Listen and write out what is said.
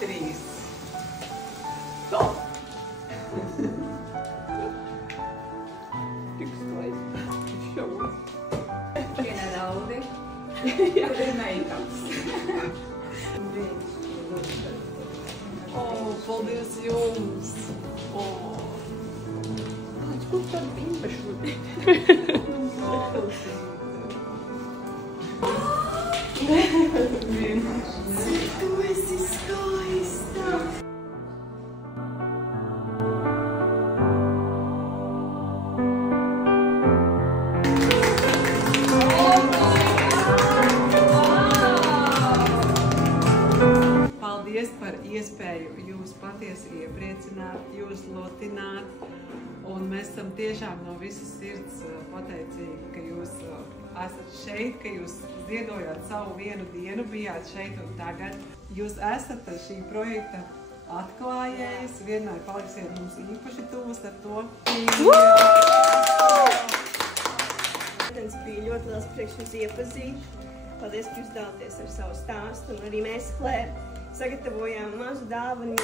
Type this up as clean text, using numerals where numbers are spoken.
3. Stop! Tik skaisti. Šausmas. Viena nauda. Jā. Tad ir meitams. Paldies jums! Kur tad īpaši? Cik tu esi skaista! Paldies par iespēju jūs patiesi iepriecināt, jūs lotināt. Un mēs esam tiešām no visas sirds pateicīgi, ka jūs esat šeit, ka jūs ziedojāt savu vienu dienu, bijāt šeit un tagad. Jūs esat šī projekta atklājējs, vienmēr paliksiet mums īpaši tuvas ar to. Tas bija ļoti liels prieks jūs iepazīt. Paldies, ka jūs dalāties ar savu stāstu. Un arī mēs, Klēra, sagatavojām mazu dāvanu.